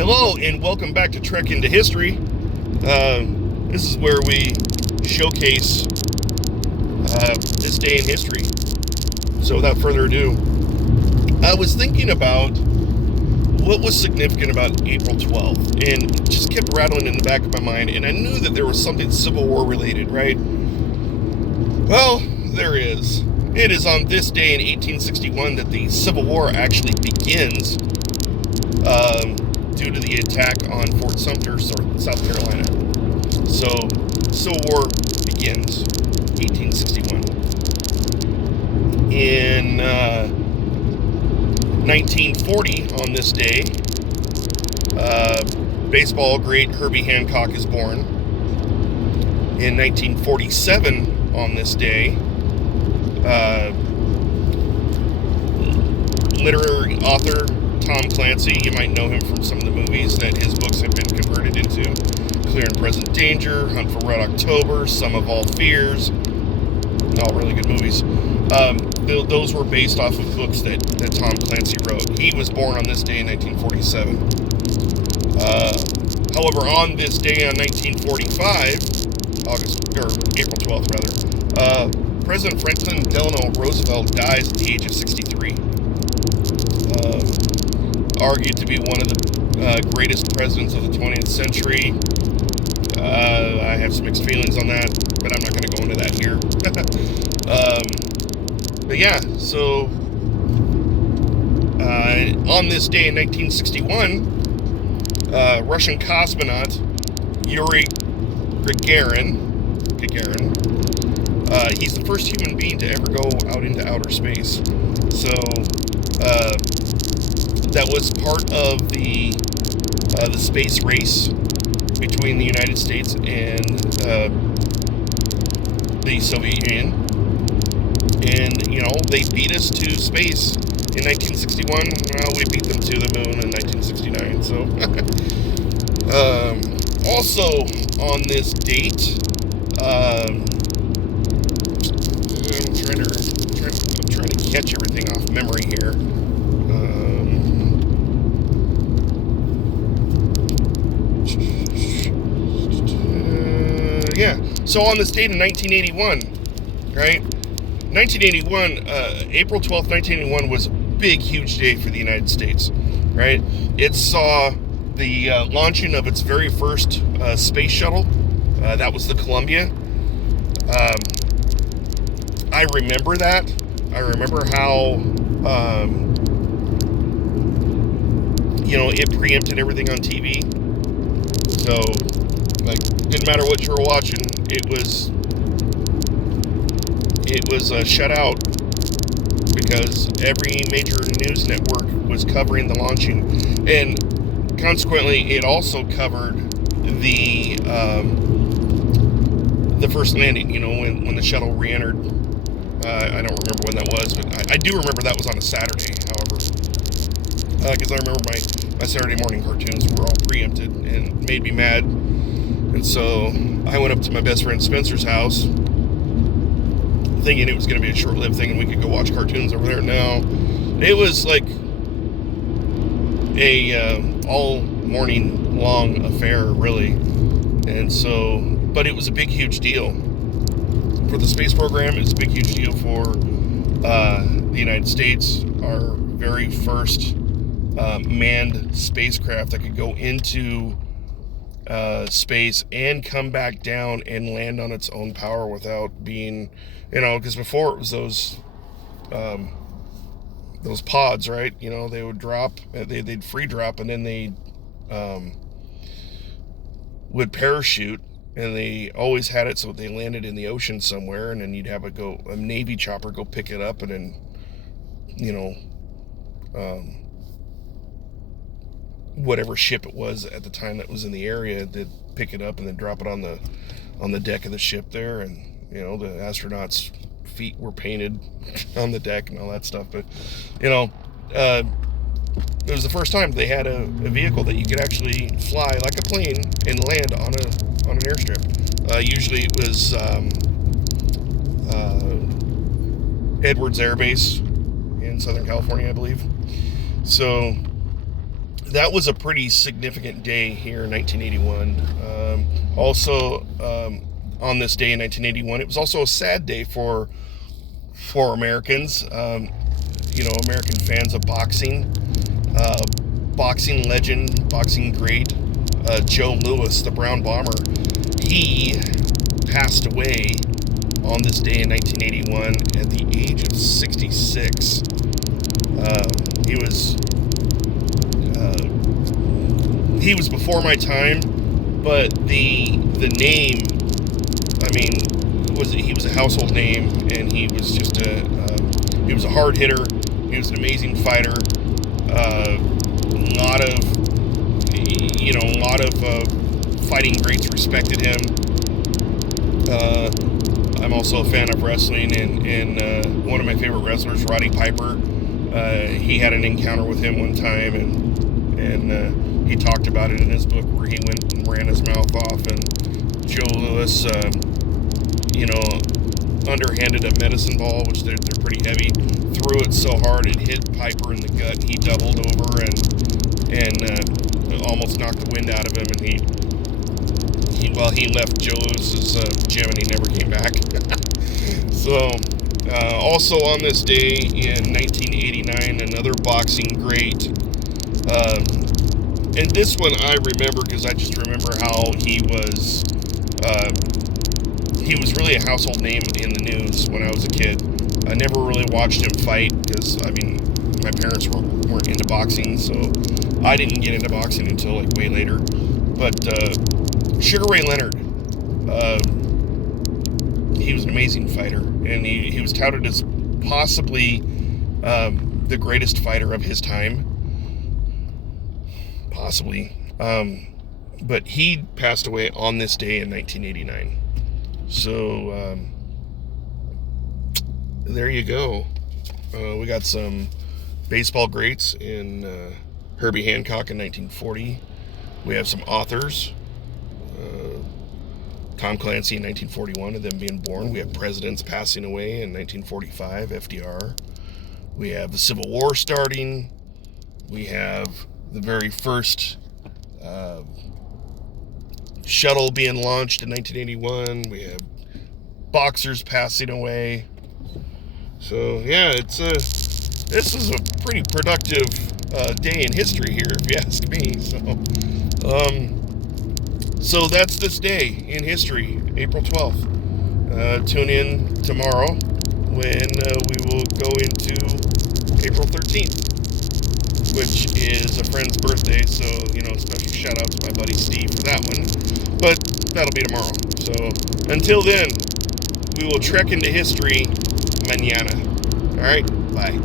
Hello and welcome back to Trek into History. This is where we showcase this day in history. So without further ado, I was thinking about what was significant about April 12th, and it just kept rattling in the back of my mind, and I knew that there was something Civil War related, right? Well, there is. It is on this day in 1861 that the Civil War actually begins, due to the attack on Fort Sumter, South Carolina. So, Civil War begins, 1861. In 1940, on this day, baseball great Herbie Hancock is born. In 1947, on this day, literary author Tom Clancy, you might know him from some of the movies that his books have been converted into: Clear and Present Danger, Hunt for Red October, Sum of All Fears, all really good movies. Those were based off of books that Tom Clancy wrote. He was born on this day in 1947. However, on this day in 1945, April 12th rather, President Franklin Delano Roosevelt dies at the age of 63. Argued to be one of the greatest presidents of the 20th century. I have some mixed feelings on that, but I'm not going to go into that here. But yeah, so on this day in 1961, Russian cosmonaut Yuri Gagarin, he's the first human being to ever go out into outer space. So that was part of the space race between the United States and the Soviet Union. And, they beat us to space in 1961. Well, we beat them to the moon in 1969. So, also on this date, I'm trying to catch everything off memory here. So on this date in 1981, right? 1981, April 12th, 1981 was a big, huge day for the United States, right? It saw the launching of its very first space shuttle. That was the Columbia. I remember that. I remember how, it preempted everything on TV. So, didn't matter what you were watching, it was shut out because every major news network was covering the launching, and consequently, it also covered the first landing. When the shuttle re-entered. I don't remember when that was, but I do remember that was on a Saturday. However, because I remember my Saturday morning cartoons were all preempted and made me mad. And so I went up to my best friend Spencer's house, thinking it was going to be a short-lived thing and we could go watch cartoons over there. No, it was like a all-morning long affair, really. And so, but it was a big, huge deal for the space program. It was a big, huge deal for the United States. Our very first manned spacecraft that could go into space and come back down and land on its own power without being, because before it was those pods, right? They would drop, they'd free drop, and then they would parachute, and they always had it so they landed in the ocean somewhere, and then you'd have a Navy chopper go pick it up, and then whatever ship it was at the time that was in the area, they'd pick it up and then drop it on the deck of the ship there, and the astronauts' feet were painted on the deck and all that stuff. But it was the first time they had a vehicle that you could actually fly like a plane and land on an airstrip. Usually it was Edwards Air Base in Southern California, I believe. So that was a pretty significant day here in 1981. Also, on this day in 1981, it was also a sad day for Americans. American fans of boxing. Boxing legend, boxing great, Joe Louis, the Brown Bomber. He passed away on this day in 1981 at the age of 66. He was before my time, but the name, he was a household name, and he was just he was a hard hitter. He was an amazing fighter. A lot of fighting greats respected him. I'm also a fan of wrestling, and one of my favorite wrestlers, Roddy Piper, he had an encounter with him one time, and he talked about it in his book where he went and ran his mouth off, and Joe Louis, underhanded a medicine ball, which they're pretty heavy, threw it so hard it hit Piper in the gut, and he doubled over and almost knocked the wind out of him, and he left Joe Louis's gym, and he never came back. So, also on this day in 1989, another boxing great, and this one I remember because I just remember how he was really a household name in the news when I was a kid. I never really watched him fight because, my parents weren't into boxing, so I didn't get into boxing until like way later. But Sugar Ray Leonard, he was an amazing fighter, and he was touted as possibly the greatest fighter of his time. Possibly. But he passed away on this day in 1989. So, there you go. We got some baseball greats in Herbie Hancock in 1940. We have some authors. Tom Clancy in 1941, of them being born. We have presidents passing away in 1945, FDR. We have the Civil War starting. We have the very first shuttle being launched in 1981. We have boxers passing away. So yeah, this is a pretty productive day in history here, if you ask me. So that's this day in history, April 12th. Tune in tomorrow when we will go into April 13th, which is a friend's birthday, so, special shout out to my buddy Steve for that one. But that'll be tomorrow. So until then, we will trek into history mañana. All right, bye.